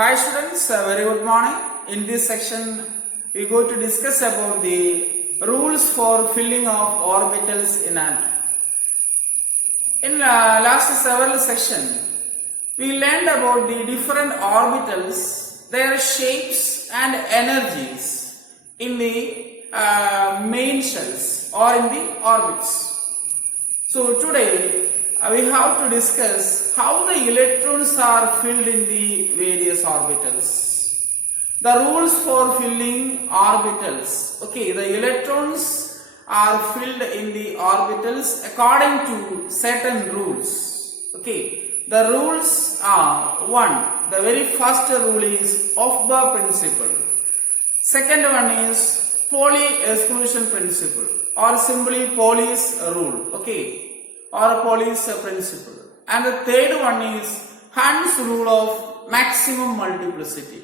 Hi students, very good morning. In this section, we are going to discuss about the rules for filling of orbitals in atom. In last several section, we learned about the different orbitals, their shapes and energies in the main shells or in the orbits. So today, we have to discuss how the electrons are filled in the various orbitals. The rules for filling orbitals. Okay, the electrons are filled in the orbitals according to certain rules. Okay, the rules are: one, the very first rule is Aufbau principle. Second one is Pauli Exclusion principle, or simply Pauli's rule. Okay, or Pauli's principle. And the third one is Hund's rule of maximum multiplicity.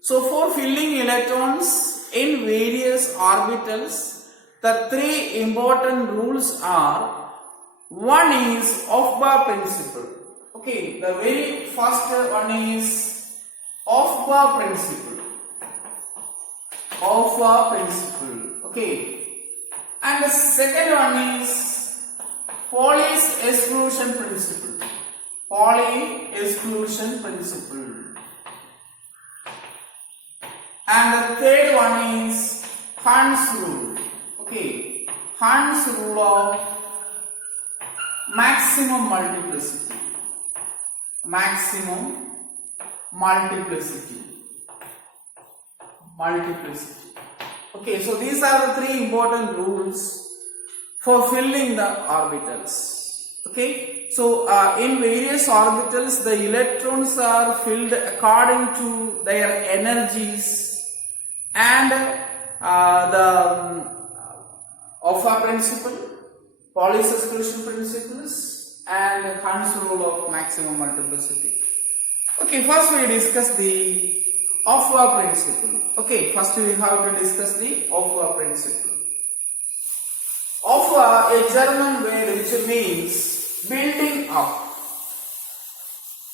So for filling electrons in various orbitals, the three important rules are: one is Aufbau principle. Okay, the very first one is Aufbau principle. Aufbau principle. Okay, and the second one is Pauli's exclusion principle. Pauli exclusion principle. And the third one is Hund's rule. Okay, Hund's rule of maximum multiplicity. Maximum multiplicity. Okay, so these are the three important rules for filling the orbitals. Okay, so in various orbitals, the electrons are filled according to their energies and the Aufbau principle, Pauli's exclusion principles, and Hund's rule of maximum multiplicity. Okay, first we discuss the Aufbau principle. Okay, first we have to discuss the Aufbau principle. Aufbau, a German word which means building up.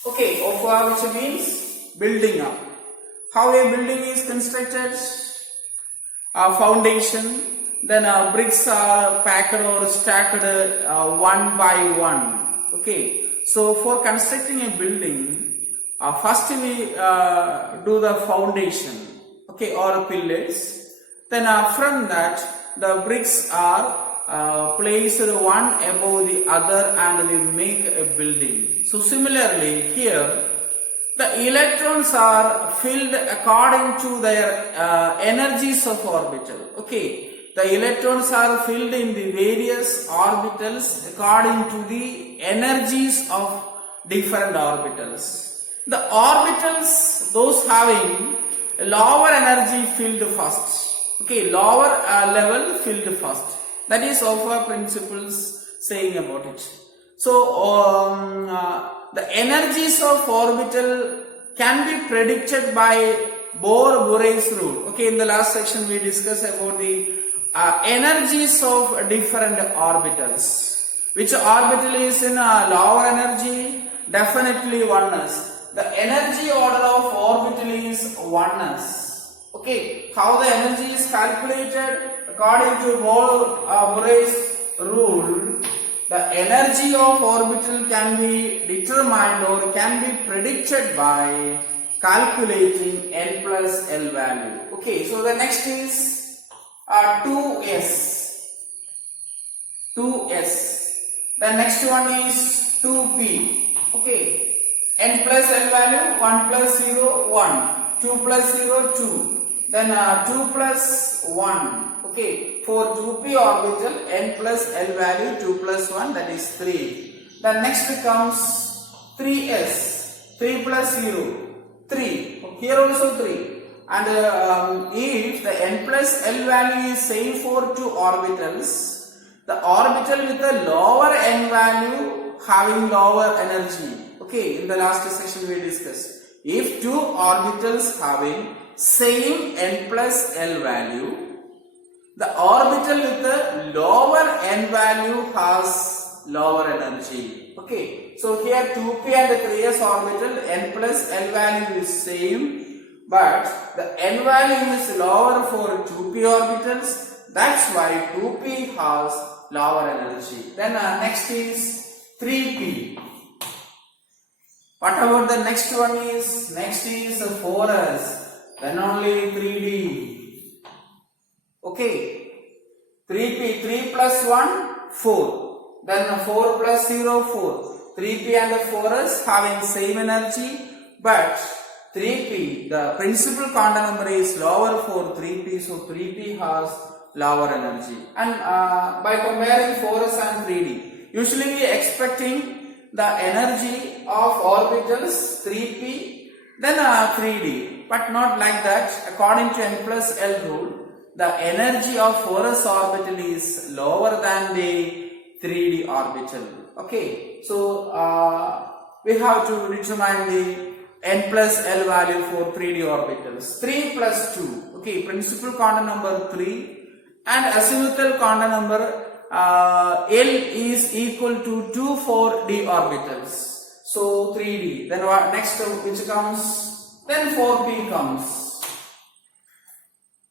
Okay, Aufbau which means building up. How a building is constructed? A foundation, then bricks are packed or stacked one by one. Okay, so for constructing a building, first we do the foundation, okay, or pillars. Then from that, the bricks are placed one above the other and we make a building. So similarly here, the electrons are filled according to their energies of orbital. Okay, the electrons are filled in the various orbitals according to the energies of different orbitals. The orbitals, those having lower energy filled first. Okay, lower level filled first. That is Aufbau principles saying about it. So the energies of orbital can be predicted by Bohr-Burei's rule. Okay, in the last section we discussed about the energies of different orbitals. Which orbital is in lower energy? Definitely oneness. The energy order of orbital is oneness. Okay, how the energy is calculated? According to Bohr-Burei's rule, the energy of orbital can be determined or can be predicted by calculating N plus L value. Okay, so the next is 2s. The next one is 2p. Okay, N plus L value 1 plus 0 1, 2 plus 0 2, then 2 plus 1. Okay, for 2p orbital, N plus L value 2 plus 1, that is 3. Then next comes 3s, 3 plus 0, 3. Here also 3. And if the N plus L value is same for two orbitals, the orbital with a lower N value having lower energy. Okay, in the last section we discussed. If two orbitals having same N plus L value, the orbital with the lower N value has lower energy. Okay, so here 2p and the 3s orbital, n plus l value is same, but the n value is lower for 2p orbitals. That's why 2p has lower energy. Then next is 3p. What about the next one is? Next is 4s. Then only 3d. Okay. 3p, 3 plus 1, 4. Then 4 plus 0, 4. 3p and the 4s having same energy, but 3p, the principal quantum number is lower for 3p, so 3p has lower energy. And by comparing 4s and 3d, usually we are expecting the energy of orbitals 3p, then 3d, but not like that. According to n plus l rule, the energy of 4s orbital is lower than the 3d orbital. Okay, so we have to determine the n plus l value for 3d orbitals. 3 plus 2, okay, principal quantum number 3 and azimuthal quantum number L is equal to 2 for d orbitals. So 3d. Then what next which comes? Then 4p comes.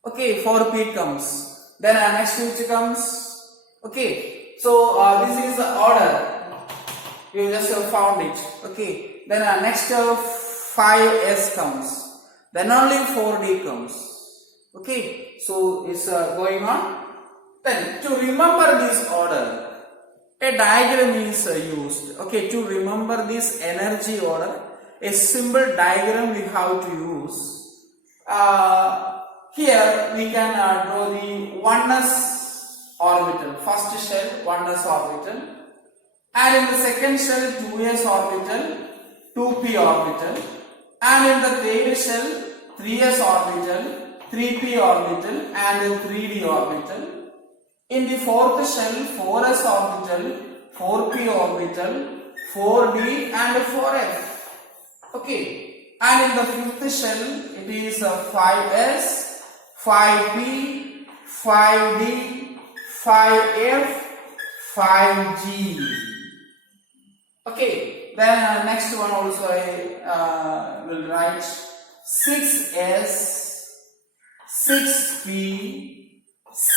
Okay, 4p comes. Then next which comes? Okay, so this is the order. You just found it. Okay, then next 5s comes. Then only 4d comes. Okay, so it's going on. Then to remember this order, a diagram is used. Okay, to remember this energy order, a simple diagram we have to use. Here we can draw the 1s orbital. First shell 1s orbital, and in the second shell 2s orbital, 2p orbital, and in the third shell 3s orbital, 3p orbital, and 3d orbital. In the fourth shell 4s orbital, 4p orbital, 4d and 4f. Okay, and in the fifth shell it is 5s, 5p, 5d, 5f, 5g. Okay, then next one also I will write 6s, 6p,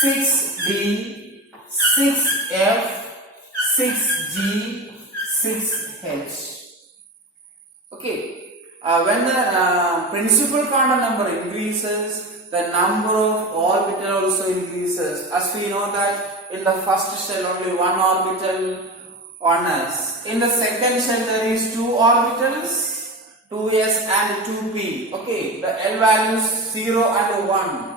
6d, 6f, 6g, 6h. Okay, when the principal quantum number increases, the number of orbital also increases. As we know that in the first shell only one orbital, 1s. In the second shell there is two orbitals, 2s and 2p. Okay, the L values 0 and 1.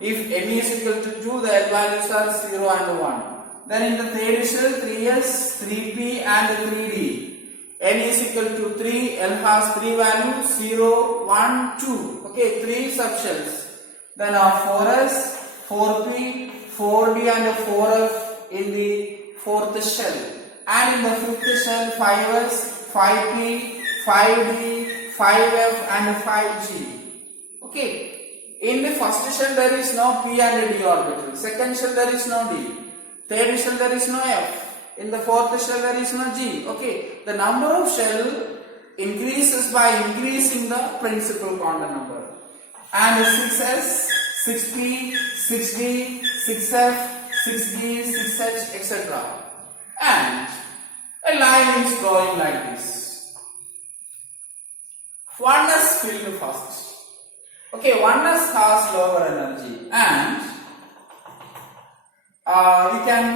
If n is equal to 2, the L values are 0 and 1. Then in the third shell 3s, 3p and 3d. N is equal to 3, L has 3 values, 0, 1, 2. Okay, 3 subshells. Then 4s, 4p, 4d and 4f in the fourth shell. And in the fifth shell 5s, 5p, 5d, 5f and 5g. Okay. In the first shell there is no p and d orbital. Second shell there is no d. Third shell there is no f. In the fourth shell there is no g. Okay. The number of shell increases by increasing the principal quantum number. And 6s, 6p, 6d, 6f, 6d, 6h, etc. And a line is going like this. 1s filled first. Okay, 1s has lower energy, and you can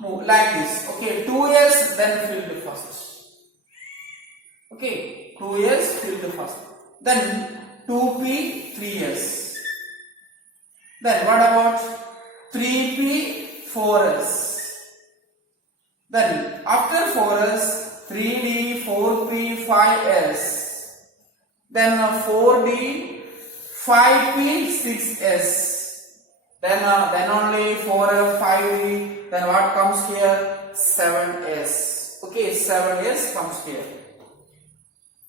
move like this. Okay, 2s then filled first. Okay, 2s filled first. Then 2p, 3s. Then what about 3p, 4s? Then after 4s, 3d, 4p, 5s. Then 4d, 5p, 6s. Then only 4f, 5d. Then what comes here? 7s. Okay, 7s comes here.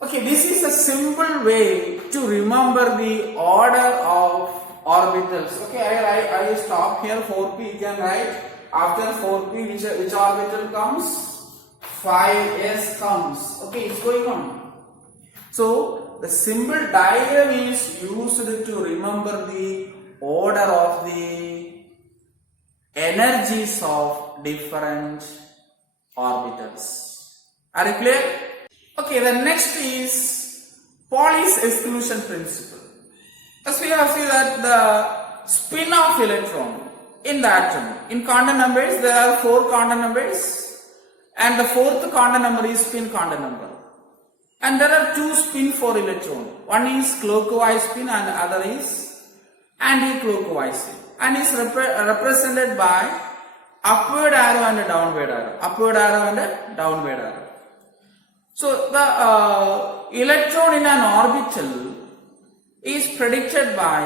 Okay, this is a simple way to remember the order of orbitals. Okay, I stop here. 4p you can write After 4p, which orbital comes? 5s comes. Okay, it's going on. So the symbol diagram is used to remember the order of the energies of different orbitals. Are you clear? Okay, the next is Pauli's exclusion principle. As we have seen that the spin of electron in the atom, in quantum numbers there are 4 quantum numbers, and the 4th quantum number is spin quantum number. And there are 2 spin for electron. One is clockwise spin and the other is anti-clockwise spin, and is represented by upward arrow and downward arrow. Upward arrow and downward arrow. So the electron in an orbital is predicted by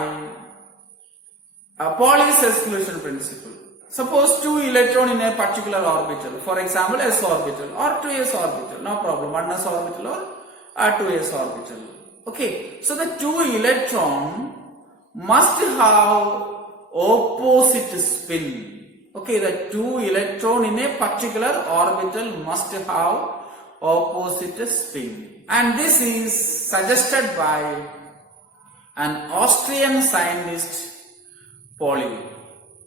Pauli's exclusion principle. Suppose 2 electron in a particular orbital, for example s orbital or 2s orbital, no problem, 1s orbital or 2s orbital. Okay, so the 2 electron must have opposite spin. Okay, the 2 electron in a particular orbital must have opposite spin, and this is suggested by an Austrian scientist, Pauli,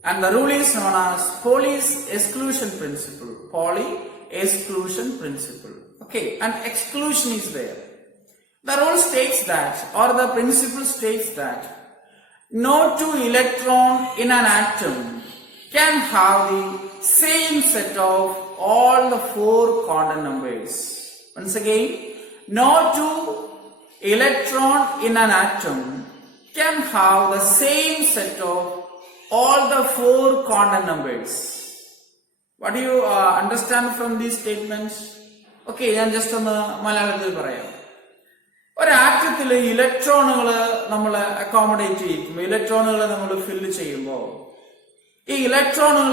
and the rule is known as Pauli's exclusion principle. Pauli exclusion principle. Okay, and exclusion is there. The rule states that, or the principle states that, no 2 electron in an atom can have the same set of all the 4 quantum numbers. Once again, no 2 electron in an atom can have the same set of all the 4 quantum numbers. What do you understand from these statements? Okay, I just Malayalam parayam. ഒരു ആറ്റത്തിൽ ഇലക്ട്രോണുകൾ നമ്മൾ accommodate ചെയ്യുമ്പോൾ, ഇലക്ട്രോണുകൾ നമ്മൾ fill ചെയ്യുമ്പോൾ, ഈ ഇലക്ട്രോണുകൾ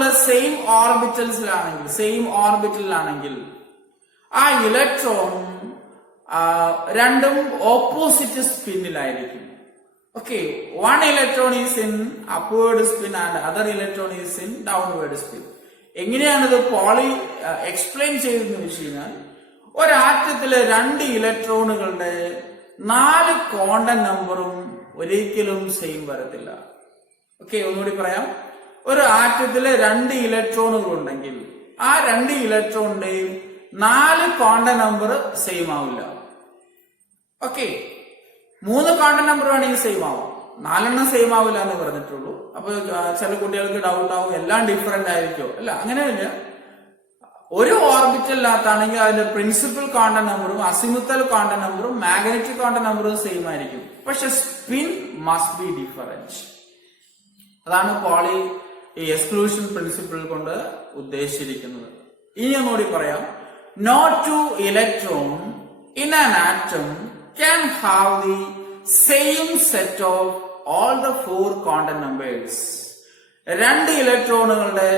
same ഓർബിറ്റലിലാണെങ്കിൽ ആ ഇലക്ട്രോൺ രണ്ടും opposite സ്പിന്നിലായിരിക്കും. Okay, one electron is in upward spin and other electron is in downward spin. എങ്ങനെയാണിത് പോളി എക്സ്പ്ലെയിൻ ചെയ്തെന്ന് വെച്ച് കഴിഞ്ഞാൽ, ഒരാറ്റത്തിലെ 2 ഇലക്ട്രോണുകളുടെ 4 ക്വാണ്ടം നമ്പറും ഒരിക്കലും സെയിം വരത്തില്ല. ഓക്കെ, ഒന്നുകൂടി പറയാം. ഒരു ആറ്റത്തിലെ 2 ഇലക്ട്രോണുകൾ ഉണ്ടെങ്കിൽ ആ 2 ഇലക്ട്രോണിന്റെയും 4 ക്വാണ്ടം നമ്പർ സെയിം ആവില്ല. ഓക്കെ, 3 ക്വാണ്ടം നമ്പർ വേണമെങ്കിൽ സെയിം ആവാം, 4 സെയിം ആവില്ല എന്ന് പറഞ്ഞിട്ടുള്ളൂ. അപ്പൊ ചില കുട്ടികൾക്ക് ഡൗട്ട് ആവും, എല്ലാം ഡിഫറെന്റ് ആയിരിക്കും. അല്ല, അങ്ങനെയല്ല. ഒരു ഓർബിറ്റലിനകത്താണെങ്കിൽ അതിന്റെ പ്രിൻസിപ്പൽ ക്വാണ്ടം നമ്പറും അസിമുത്തൽ ക്വാണ്ടം നമ്പറും മാഗ്നറ്റിക് ക്വാണ്ടം നമ്പറും സെയിം ആയിരിക്കും. പക്ഷെ സ്പിൻ മസ്റ്റ് ബി ഡിഫറൻറ്റ്. അതാണ് പോളി ഈ എക്സ്ക്ലൂഷൻ പ്രിൻസിപ്പിൾ കൊണ്ട് ഉദ്ദേശിച്ചിരിക്കുന്നത്. ഇനി ഒന്നുകൂടി പറയാം. No 2 electron in an atom can have the same set of all the 4 quantum numbers. 2 ഇലക്ട്രോണുകളുടെ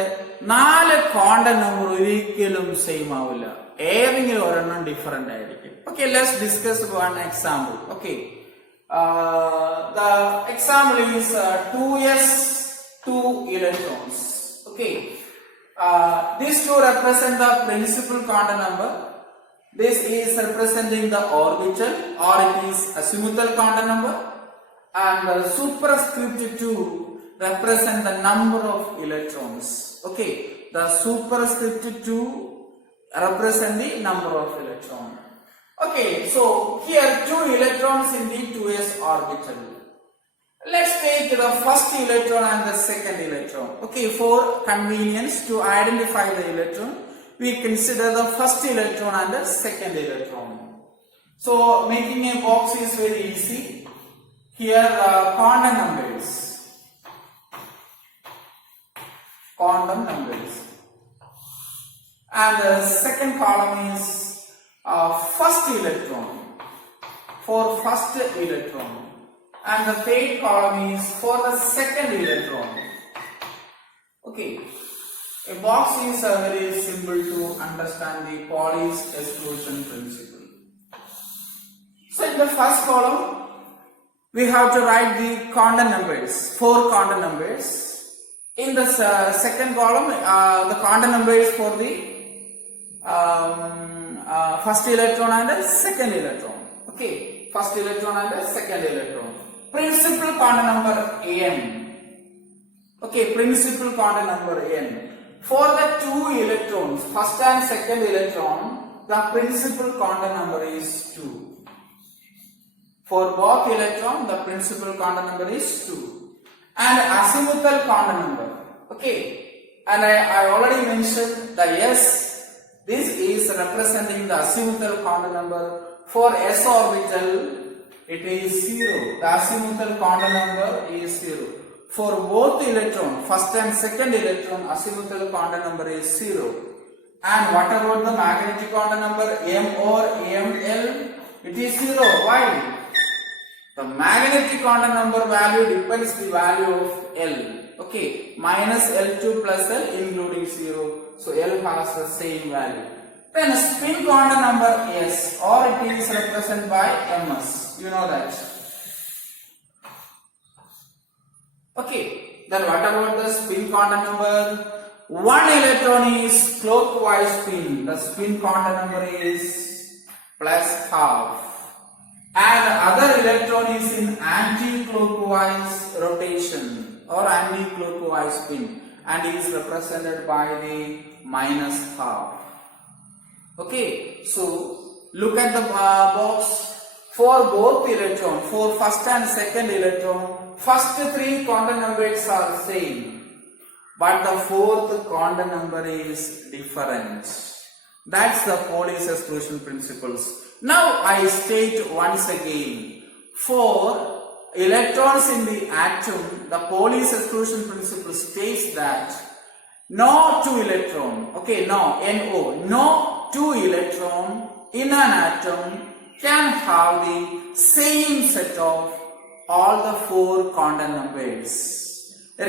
4 ക്വാണ്ടം നമ്പർ ഒരിക്കലും സെയിം ആവില്ല. ഏതെങ്കിലും ഒരെണ്ണം ഡിഫറെന്റ് ആയിരിക്കും. Okay, let's discuss one example. Okay, the example is 2s 2 electrons. Okay, these 2 represent the principal quantum number. This is representing the orbital, or it is azimuthal quantum number, and the superscript 2 represent the number of electrons. Okay, the superscript 2 represent the number of electrons. Okay, so here 2 electrons in the 2s orbital. Let's take the first electron and the second electron. Okay, for convenience to identify the electron, we consider the first electron and the second electron. So making a box is very easy. Here quantum numbers. And the second column is first electron, for first electron. And the third column is for the second electron. Okay. A box is very simple to understand the Pauli's exclusion principle. So in the first column, we have to write the quantum numbers, 4 quantum numbers. In the second column, the quantum numbers for the first electron and the second electron. Okay, first electron and the second electron. Principal quantum number n. Okay, principal quantum number n. For the two electrons, first and second electron, the principal quantum number is 2. For both electron, the principal quantum number is 2. And azimuthal quantum number. Okay, and I already mentioned the S. This is representing the azimuthal quantum number. For S orbital, it is 0. The azimuthal quantum number is 0. For both electron, first and second electron, azimuthal quantum number is 0. And what about the magnetic quantum number M or ML? It is 0. Why? The magnetic quantum number value depends the value of L. Okay, minus L2 plus L including 0. So L has the same value. Then spin quantum number S, or it is represented by MS. You know that. Okay, then what about the spin quantum number? One electron is clockwise spin. The spin quantum number is plus half. And other electron is in anti-clockwise rotation or anti-clockwise spin, and is represented by the minus half. Okay, so look at the box. For both electron, for first and second electron, first three quantum numbers are same, but the fourth quantum number is different. That's the Pauli Exclusion principles. Now I state once again, for electrons in the atom, the Pauli Exclusion principle states that no two electron, okay, no two electron in an atom can have the same set of all the four quantum numbers.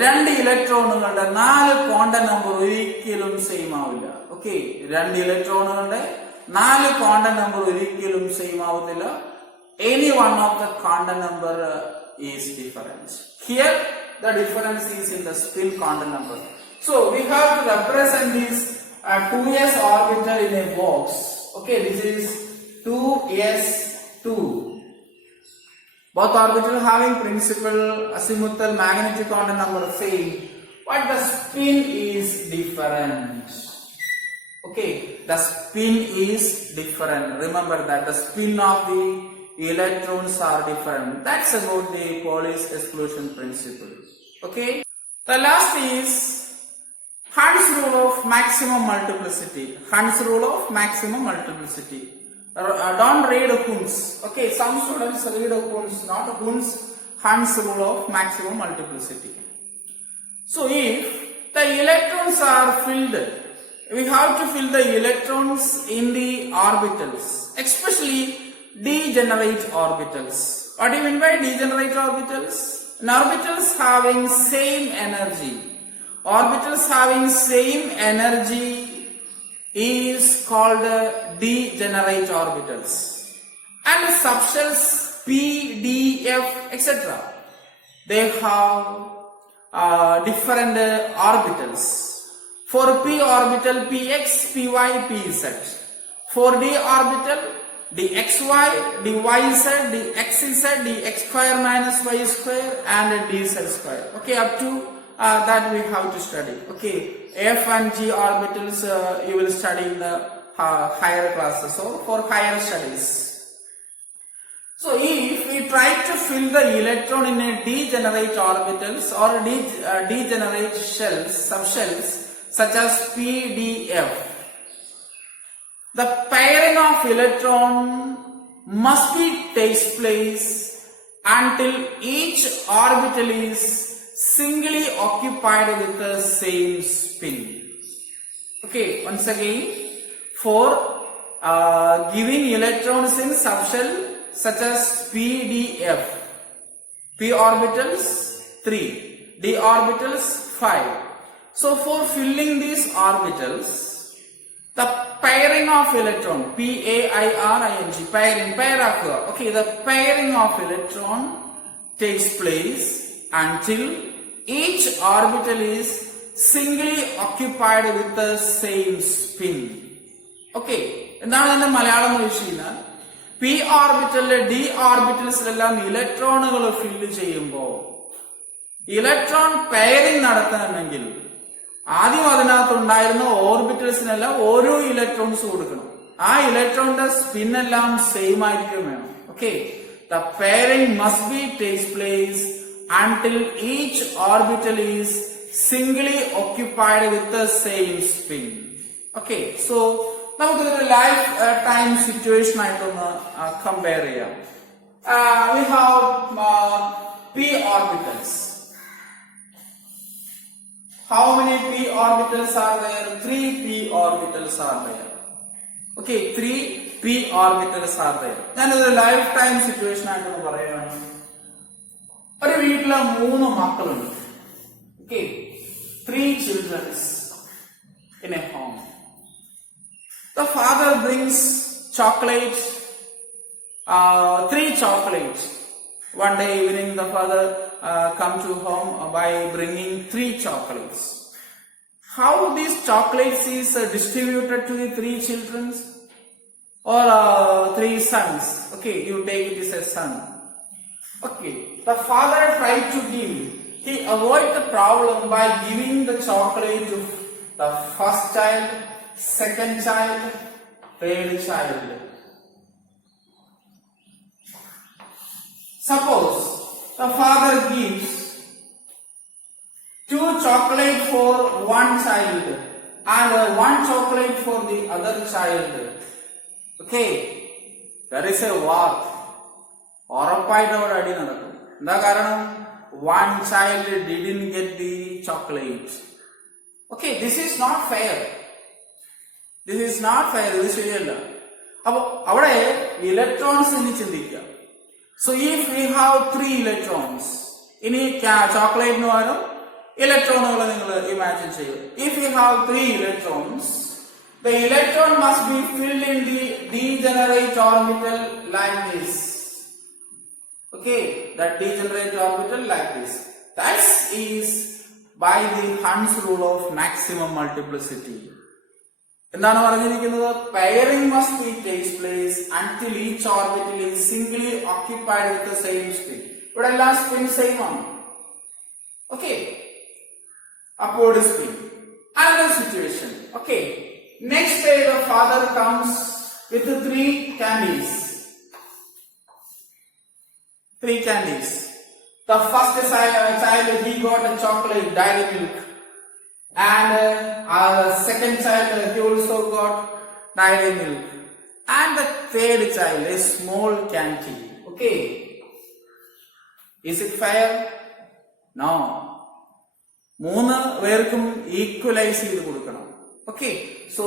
രണ്ട് ഇലക്ട്രോണുകളുടെ 4 quantum number ഒരിക്കലും same ആവില്ല. Okay, രണ്ട് ഇലക്ട്രോണുകളുടെ 4 quantum number ഒരിക്കലും same ആവത്തില്ല. Any one of the quantum number is different. Here the difference is in the spin quantum number. So we have to represent this 2s orbital in a box. Okay, this is 2s2. Both orbitals having principal, azimuthal, magnetic quantum number same, but the spin is different. Okay, the spin is different. Remember that the spin of the electrons are different. That's about the Pauli exclusion principle. Okay, the last is Hund's rule of maximum multiplicity. Hund's rule of maximum multiplicity. Don't read Hund's. Okay, some students read Hund's, not Hund's. Hund's rule of maximum multiplicity. So if the electrons are filled, we have to fill the electrons in the orbitals, especially degenerate orbitals. What do you mean by degenerate orbitals? An orbitals having same energy. Orbitals having same energy is called degenerate orbitals. And the subshells P, D, F, etc. They have different orbitals. For P orbital, Px, Py, Pz. For D orbital, dxy, dyz, dxz, dx square minus y square, and dz square. Okay, up to that we have to study. Okay, F and G orbitals you will study in the higher classes or for higher studies. So if we try to fill the electron in a degenerate orbitals or degenerate shells, subshells such as P, D, F, the pairing of electron must be takes place until each orbital is singly occupied with the same spin. Okay, once again, for giving electrons in subshell such as P, D, F, P orbitals 3, D orbitals 5. So for filling these orbitals, the pairing of electron, P-A-I-R-I-N-G, pairing, pair occur. Okay, the pairing of electron takes place until each orbital is singly occupied with the same spin. Okay, എന്താണ് ഇതിന്റെ മലയാളം എന്ന് വെച്ച് കഴിഞ്ഞാൽ P ഓർബിറ്റലിലെ D ഓർബിറ്റൽസിലെല്ലാം ഇലക്ട്രോണുകൾ fill ചെയ്യുമ്പോൾ electron pairing നടത്തണമെങ്കിൽ ആദ്യം അതിനകത്ത് ഉണ്ടായിരുന്ന ഓർബിറ്റൽസിനെല്ലാം ഓരോ ഇലക്ട്രോൺസ് കൊടുക്കണം. ആ ഇലക്ട്രോണിന്റെ സ്പിൻ എല്ലാം സെയിം ആയിരിക്കും വേണം. Okay, the pairing must be takes place until each orbital is singly occupied with the same spin. Okay, so നമുക്ക് ഒരു ലൈഫ് ടൈം സിറ്റുവേഷൻ ആയിട്ടൊന്ന് കമ്പയർ ചെയ്യാം. We have p orbitals. How many p orbitals are there? 3 p orbitals are there. Okay, 3 p orbitals are there. ഞാനൊരു life time situation ആയിട്ടൊന്ന് പറയുകയാണ്. ഒരു വീട്ടിലെ 3 മക്കളുണ്ട്. Okay, 3 children in a home. The father brings chocolates, 3 chocolates. One day evening, the father come to home by bringing 3 chocolates. How these chocolates is distributed to the 3 children or 3 sons? Okay, you take it as a son. Okay, the father tried to give. He avoided the problem by giving the chocolate to the first child, second child, third child. Suppose the father gives 2 chocolate for one child and 1 chocolate for the other child. Okay, there is a war. ഉറപ്പായിട്ട് അവിടെ അടി നടക്കും. എന്താ കാരണം? 1 child didn't get the chocolate. Okay, this is not fair. This is not fair. ഇത് ശരിയല്ല. അപ്പൊ അവിടെ ഇലക്ട്രോൺസ് ഇനി ചിന്തിക്കുക. So if we have 3 electrons, ഇനി ചോക്ലേറ്റിന് പകരം ഇലക്ട്രോണുകൾ നിങ്ങൾ ഇമാജിൻ ചെയ്യൂ. If we have 3 electrons, the electron must be filled in the degenerate orbital like this. Okay, that degenerate orbital like this. That is by the Hund's rule of maximum multiplicity. എന്താണ് പറഞ്ഞിരിക്കുന്നത്? Pairing must be takes place until each orbital is singly occupied with the same spin. ഇവിടെ എല്ലാം spin same ആണ്. Okay, upward spin. Another situation. Okay, next day the father comes with the 3 candies. 3 candies. The first child he got a chocolate, dairy milk, and second child he also got dairy milk, and the third child a small candy. Okay, is it fair? No. 3 പേർക്കും equalise ചെയ്ത് കൊടുക്കണം. Okay, so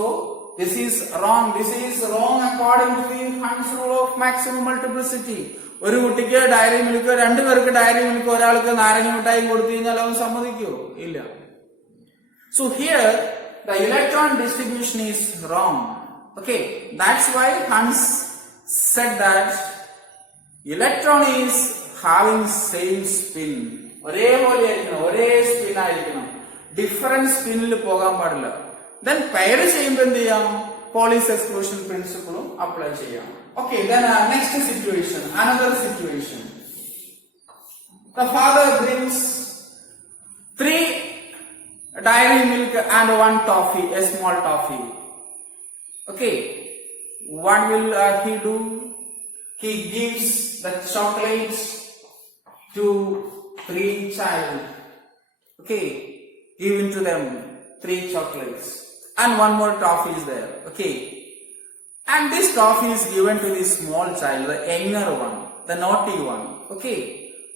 this is wrong. This is wrong according to the Hund's rule of maximum multiplicity. ഒരു കുട്ടിക്ക് diary milk, 2 പേർക്ക് diary milk, ഒരാൾക്ക് നാരങ്ങ മിഠായി കൊടുത്തു കഴിഞ്ഞാൽ അവൻ സമ്മതിക്കുമോ? ഇല്ല. So here the electron distribution is wrong. Okay, that's why Hans said that electron is having same spin. ഒരേപോലെ ആയിരിക്കണം, ഒരേ സ്പിൻ ആയിരിക്കണം, ഡിഫറൻറ്റ് സ്പിന്നിൽ പോകാൻ പാടില്ല. Then പെയർ ചെയ്യുമ്പോൾ എന്ത് ചെയ്യാം? Pauli's exclusion principle apply ചെയ്യാം. Okay, then next situation, another situation. The father brings 3 dairy milk and 1 toffee, a small toffee. Okay, what will he do? He gives the chocolates to 3 child. Okay, giving to them 3 chocolates and 1 more toffee is there. Okay, and this toffee is given to the small child, the younger one, the naughty one. Okay,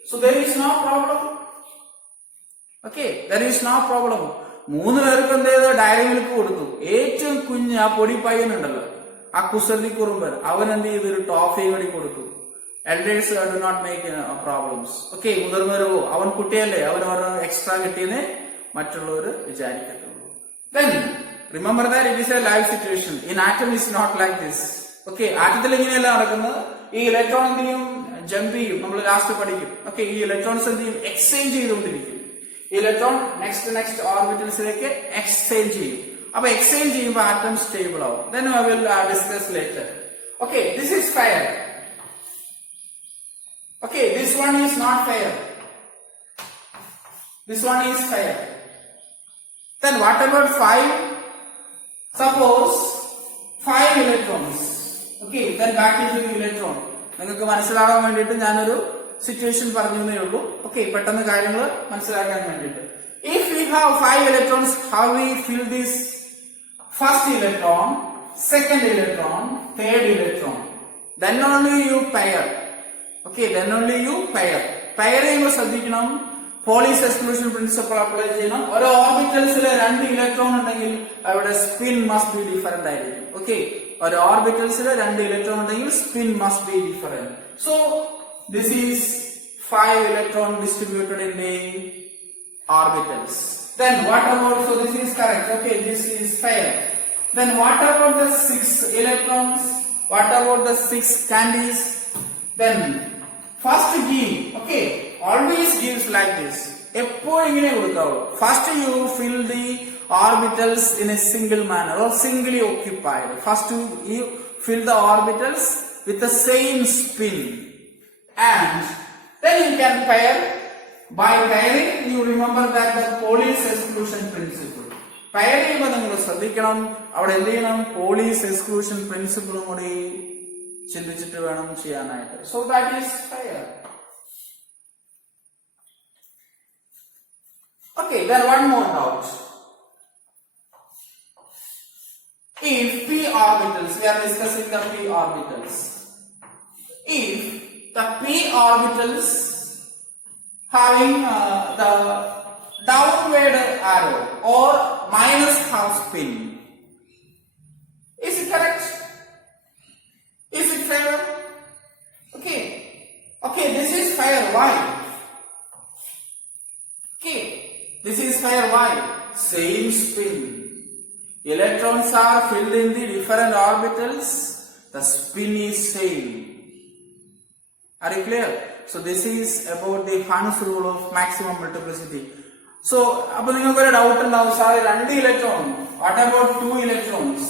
so there is no problem. Okay, there is no problem. 3 പേർക്ക് എന്ത് ചെയ്തു? Diary milk കൊടുത്തു. ഏറ്റവും കുഞ്ഞ് ആ പൊടി പയ്യനുണ്ടല്ലോ, ആ കുസൃതി കുറുമ്പൻ, അവൻ എന്ത് ചെയ്തു? ഒരു ടോഫിയും കൂടി കൊടുത്തു. Elders do not make problems. Okay, മുതിർന്നവരോ അവൻ കുട്ടിയല്ലേ, അവൻ എക്സ്ട്രാ കിട്ടിയെന്ന് മറ്റുള്ളവർ വിചാരിക്കത്തുള്ളൂ. Then remember that it is a live situation. In atom is not like this. Okay, ആറ്റത്തിൽ ഇങ്ങനെയല്ല നടക്കുന്നത്. ഈ ഇലക്ട്രോൺ എന്ത് ചെയ്യും? ജമ്പ് ചെയ്യും. നമ്മൾ ലാസ്റ്റ് പഠിക്കും. ഓക്കെ, ഈ ഇലക്ട്രോൺസ് എന്ത് ചെയ്യും? എക്സ്ചേഞ്ച് ചെയ്തുകൊണ്ടിരിക്കും. Electron next orbitals exchange ചെയ്യും. അപ്പോൾ exchange ചെയ്യുമ്പോൾ atom stable ആവും. Then we will discuss later. Okay, this is fire. Okay, this one is not fire. This one is fire. Then what about 5? Suppose 5 electrons. Okay, then back into the electron. നിങ്ങൾക്ക് മനസ്സിലാകാൻ വേണ്ടിയിട്ട് ഞാനൊരു situation പറഞ്ഞേ ഉള്ളൂ. Okay, പെട്ടെന്ന് കാര്യങ്ങൾ മനസ്സിലാക്കാൻ വേണ്ടിയിട്ട്. If we have 5 electrons, how we fill this? First electron, second electron, third electron. Then only you pair. Okay, then only you pair. Pair ചെയ്യുമ്പോൾ ശ്രദ്ധിക്കണം, Pauli Exclusion principle apply ചെയ്യണം. ഒരു ഓർബിറ്റൽസിൽ 2 ഇലക്ട്രോൺ ഉണ്ടെങ്കിൽ അവിടെ സ്പിൻ must be different ആയിരിക്കും. Okay, ഒരു ഓർബിറ്റൽസിൽ 2 electron ഉണ്ടെങ്കിൽ spin must be different. So this is 5 electron distributed in the orbitals. Then what about, so this is correct. Okay, this is fair. Then what about the 6 electrons? What about the 6 candies? Then first give, okay, always gives like this. First you fill the orbitals in a single manner or singly occupied. First you fill the orbitals with the same spin, and then you can pair. By pairing, you remember that the Pauli Exclusion principle. Pair ചെയ്യുമ്പോൾ നിങ്ങൾ ശ്രദ്ധിക്കണം, അവിടെ എന്ത് ചെയ്യണം, Pauli Exclusion principle കൂടി ചിന്തിച്ചിട്ട് വേണം ചെയ്യാനായിട്ട്. So that is pair. Okay, then one more doubt. If p orbitals, we are discussing the p orbitals. If the p orbitals having the downward arrow or minus half spin, is it correct? Is it fair? Okay. Okay, this is fair. Why? Okay, this is fair. Why? Same spin. Electrons are filled in the different orbitals. The spin is same. Are you clear? So this is about the Hund's rule of maximum multiplicity. So, appo ningalku oru doubt undavu, sir, 2 electron. What about 2 electrons?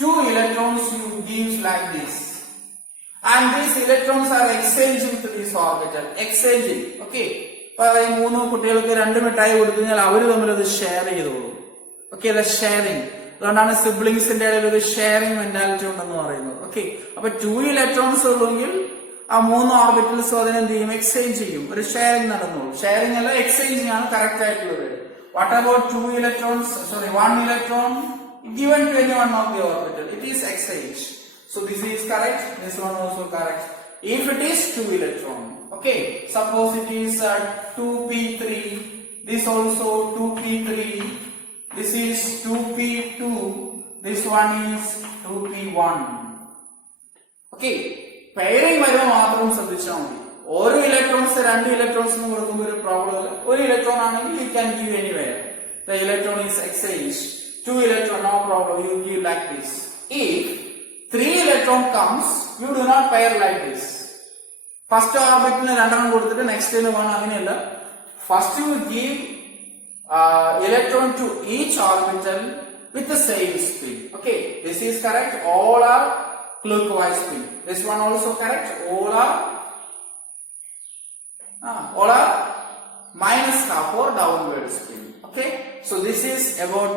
2 electrons you gives like this, and these electrons are exchanging to this orbital. Exchanging. Okay. Appo ee 3 kuttikalukku 2 മിഠായി കൊടുത്താൽ അവർ തമ്മിൽ അത് share ചെയ്തോളും. Okay, the sharing. അതുകൊണ്ടാണ് സിബ്ലിങ്സിന്റെ ഇടയിൽ ഒരു sharing mentality ഉണ്ടെന്ന് പറയുന്നത്. ഓക്കെ, അപ്പൊ 2 ഇലക്ട്രോൺസ് ഉള്ളെങ്കിൽ ആ 3 ഓർബിറ്റൽസും അതിനെന്ത് ചെയ്യും, എക്സ്ചേഞ്ച് ചെയ്യും, ഒരു ഷെയറിംഗ് നടന്നോളൂ. ഷെയറിംഗ് അല്ല, എക്സ്ചേഞ്ചിങ് ആണ് കറക്റ്റ് ആയിട്ടുള്ളത്. What about 2 electrons, sorry 1 electron given to any one of the orbital, it is exchange. So this is correct, this one also correct. If it is 2 electron, okay, suppose it is 2p3, this also 2p3, this is 2p2, this one is 2p1. Okay, pairing വരുമ്പോൾ മാത്രം ശ്രദ്ധിച്ചാൽ മതി. ഓരോ electrons 2 ഇലക്ട്രോൺസിന് കൊടുക്കുമ്പോൾ ഒരു problem ഇല്ല. ഒരു electron ആണെങ്കിൽ you can give anywhere. The electron is exchanged. 2 electron, no problem, you give like this. If 3 electron comes, you do not pair like this. First orbital 2 കൊടുത്തിട്ട് next 1 അങ്ങനെയല്ല. First you give electron to each orbital with the same spin. Okay, this is correct. All are clockwise spin. This one also correct. All are minus half or downward spin. Okay, so this is about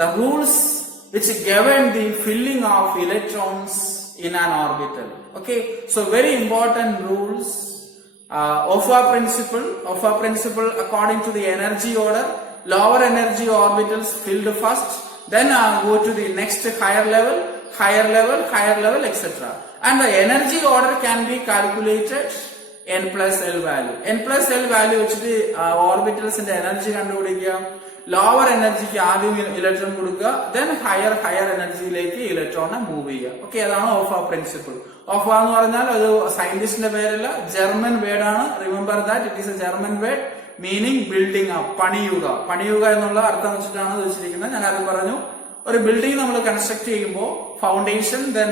the rules which govern the filling of electrons in an orbital. Okay, so very important rules. Aufbau principle according to the energy order. Lower energy orbitals filled first, then go to the next higher level, etc. And the energy order can be calculated n plus L value. N plus L value which the orbitals in the energy kandupidikka. Lower energy ക്ക് ആദ്യം electron കൊടുക്കുക, then higher എനർജിയിലേക്ക് ഇലക്ട്രോണിനെ move ചെയ്യുക. Okay, അതാണ് ഓഫ്ബൗ principle. ഓഫ്ബൗ എന്ന് പറഞ്ഞാൽ ഒരു സയന്റിസ്റ്റിന്റെ പേരല്ല, ജർമ്മൻ വേർഡ് ആണ്. Remember that it is A German word meaning building up, പണിയുക എന്നുള്ള അർത്ഥം വെച്ചിട്ടാണ് വെച്ചിരിക്കുന്നത്. ഞാൻ ആദ്യം പറഞ്ഞു ഒരു ബിൽഡിംഗ് നമ്മൾ കൺസ്ട്രക്ട് ചെയ്യുമ്പോൾ ഫൗണ്ടേഷൻ ദെൻ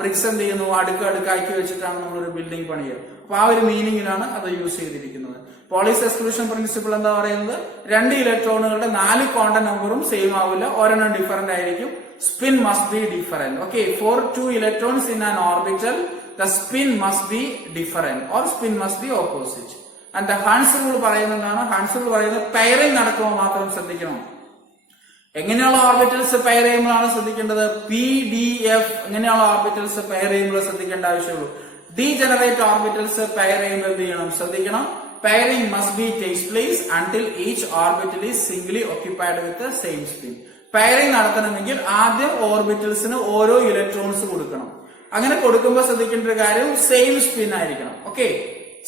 ബ്രിക്സ് എന്ത് ചെയ്യുന്നു അടുക്കാക്കി വെച്ചിട്ടാണ് നമ്മൾ ഒരു ബിൽഡിംഗ് പണിയുക. അപ്പൊ ആ ഒരു മീനിങ്ങിലാണ് അത് യൂസ് ചെയ്തിരിക്കുന്നത്. പോളിസ് എക്സ്ക്ലൂഷൻ പ്രിൻസിപ്പിൾ എന്താ പറയുന്നത്, 2 ഇലക്ട്രോണുകളുടെ 4 ക്വാണ്ടം നമ്പറും സെയിം ആവില്ല, ഒരെണ്ണം ഡിഫറന്റ് ആയിരിക്കും. Spin must be different. Okay, for 2 electrons in an orbital the spin must be different or spin must be opposite. And Hund's rule പറയുന്നതാണ്, ഹൺസ് റൂൾ പറയുന്നത് pairing നടക്കുമ്പോൾ മാത്രം ശ്രദ്ധിക്കണം. എങ്ങനെയുള്ള ഓർബിറ്റൽസ് പെയർ ചെയ്യുമ്പോഴാണ് ശ്രദ്ധിക്കേണ്ടത്, പി ഡി എഫ് എങ്ങനെയുള്ള orbitals pair ചെയ്യുമ്പോൾ ശ്രദ്ധിക്കേണ്ട ആവശ്യമുള്ളൂ. ഡീജനറേറ്റ് ഓർബിറ്റൽസ് പെയർ ചെയ്യുമ്പോൾ എന്ത് ചെയ്യണം, ശ്രദ്ധിക്കണം. Pairing must be takes place until each orbital is singly occupied with the same spin. Pairing നടത്തണമെങ്കിൽ ആദ്യം ഓർബിറ്റൽസിന് ഓരോ ഇലക്ട്രോൺസ് കൊടുക്കണം. അങ്ങനെ കൊടുക്കുമ്പോൾ ശ്രദ്ധിക്കേണ്ട ഒരു കാര്യം സെയിം സ്പിൻ ആയിരിക്കണം. ഓക്കെ,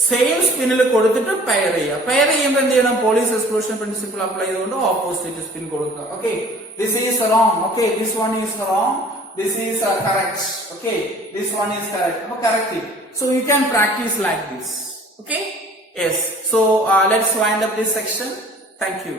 സെയിം സ്പിന്നിൽ കൊടുത്തിട്ട് പെയർ ചെയ്യുക. പെയർ ചെയ്യുമ്പോൾ എന്ത് ചെയ്യണം, പോളിസ് എക്സ്ക്ലൂഷൻ പ്രിൻസിപ്പിൾ അപ്ലൈ ചെയ്തുകൊണ്ട് ഓപ്പോസിറ്റ് സ്പിൻ കൊടുക്കുക. Okay, this is wrong. Okay, this one is wrong, this is correct. Okay, this one is correct. അപ്പൊ correct. So you can practise like this. Okay. Yes, so let's wind up this section. Thank you.